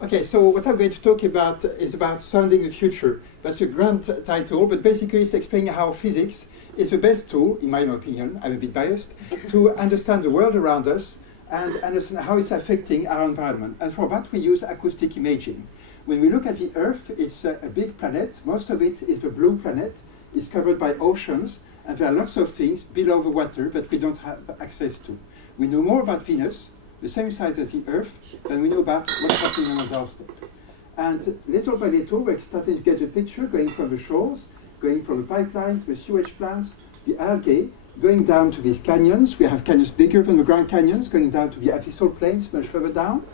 Okay, so what I'm going to talk about is about sounding the future. That's a grand title, but basically it's explaining how physics is the best tool, in my own opinion, I'm a bit biased, to understand the world around us and understand how it's affecting our environment. And for that we use acoustic imaging. When we look at the Earth, it's a big planet. Most of it is the blue planet. It's covered by oceans, and there are lots of things below the water that we don't have access to. We know more about Venus, the same size as the Earth, than we know about what's happening on our doorstep. And little by little, we're starting to get a picture going from the shores, going from the pipelines, the sewage plants, the algae, going down to these canyons. We have canyons bigger than the Grand Canyons, going down to the abyssal plains much further down.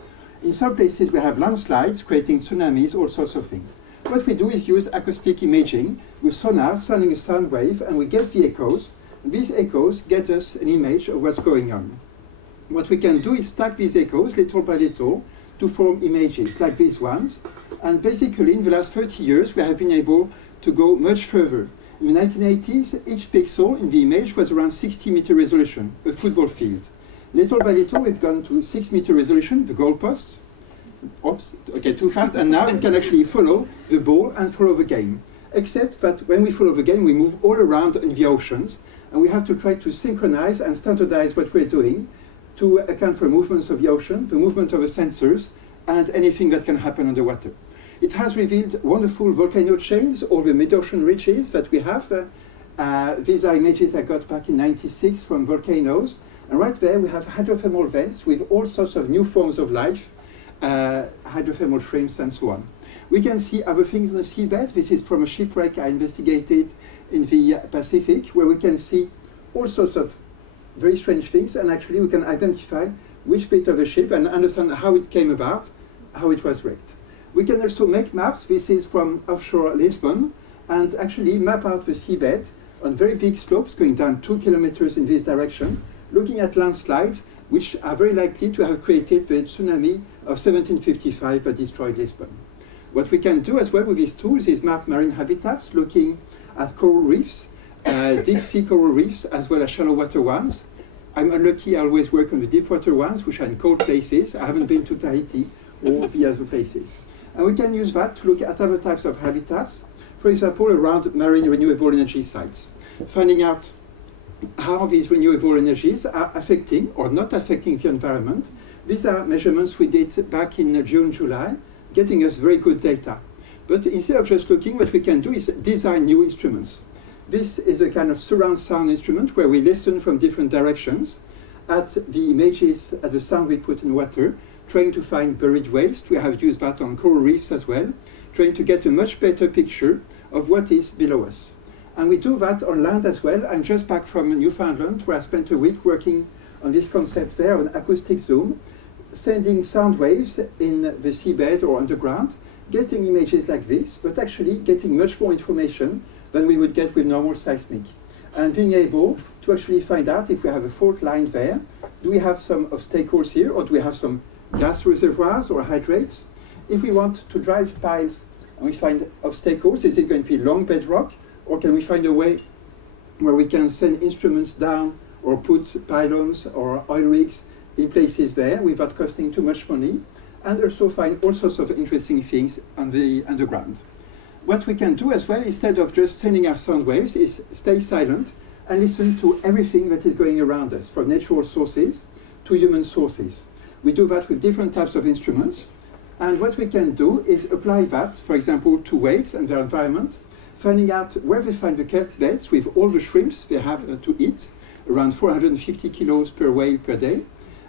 In some places, we have landslides, creating tsunamis, all sorts of things. What we do is use acoustic imaging with sonar, sending a sound wave, and we get the echoes. And these echoes get us an image of what's going on. What we can do is stack these echoes little by little to form images like these ones. And basically, in the last 30 years, we have been able to go much further. In the 1980s, each pixel in the image was around 60-meter resolution, a football field. Little by little, we've gone to 6-meter resolution, the goalposts. Oops, okay, too fast. And now we can actually follow the ball and follow the game. Except that when we follow the game, we move all around in the oceans, and we have to try to synchronize and standardize what we're doing to account for movements of the ocean, the movement of the sensors, and anything that can happen underwater. It has revealed wonderful volcano chains, all the mid-ocean ridges that we have. These are images I got back in '96 from volcanoes. And right there we have hydrothermal vents with all sorts of new forms of life, hydrothermal shrimps and so on. We can see other things on the seabed. This is from a shipwreck I investigated in the Pacific, where we can see all sorts of very strange things, and actually we can identify which bit of the ship and understand how it came about, how it was wrecked. We can also make maps. This is from offshore Lisbon, and actually map out the seabed on very big slopes going down 2 kilometers in this direction, looking at landslides which are very likely to have created the tsunami of 1755 that destroyed Lisbon. What we can do as well with these tools is map marine habitats, looking at coral reefs, deep sea coral reefs, as well as shallow water ones. I'm unlucky, I always work on the deep water ones, which are in cold places. I haven't been to Tahiti or the other places. And we can use that to look at other types of habitats, for example, around marine renewable energy sites, finding out how these renewable energies are affecting or not affecting the environment. These are measurements we did back in June, July, getting us very good data. But instead of just looking, what we can do is design new instruments. This is a kind of surround sound instrument where we listen from different directions at the images, at the sound we put in water, trying to find buried waste. We have used that on coral reefs as well, trying to get a much better picture of what is below us. And we do that on land as well. I'm just back from Newfoundland, where I spent a week working on this concept there, on acoustic zoom, sending sound waves in the seabed or underground, getting images like this, but actually getting much more information than we would get with normal seismic. And being able to actually find out if we have a fault line there, do we have some obstacles here, or do we have some gas reservoirs or hydrates? If we want to drive piles and we find obstacles, is it going to be long bedrock, or can we find a way where we can send instruments down or put pylons or oil rigs in places there without costing too much money, and also find all sorts of interesting things on the underground. What we can do as well, instead of just sending our sound waves, is stay silent and listen to everything that is going around us, from natural sources to human sources. We do that with different types of instruments, and what we can do is apply that, for example, to whales and their environment, finding out where they find the kelp beds with all the shrimps they have to eat, around 450 kilos per whale per day,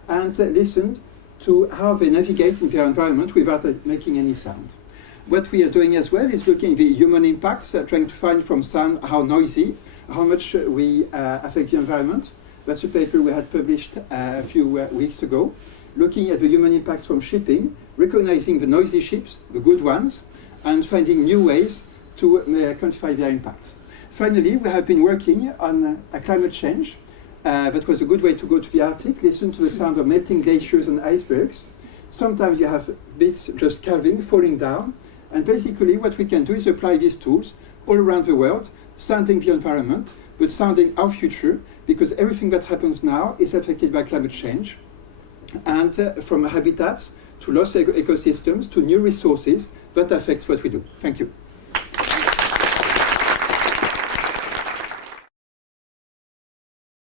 and listen to how they navigate in their environment without making any sound. What we are doing as well is looking at the human impacts, trying to find from sound how noisy, how much we affect the environment. That's a paper we had published a few weeks ago, looking at the human impacts from shipping, recognizing the noisy ships, the good ones, and finding new ways to quantify their impacts. Finally, we have been working on climate change. That was a good way to go to the Arctic, listen to the sound of melting glaciers and icebergs. Sometimes you have bits just calving, falling down. And basically what we can do is apply these tools all around the world, sounding the environment, but sounding our future, because everything that happens now is affected by climate change. And from habitats to lost ecosystems, to new resources that affects what we do. Thank you.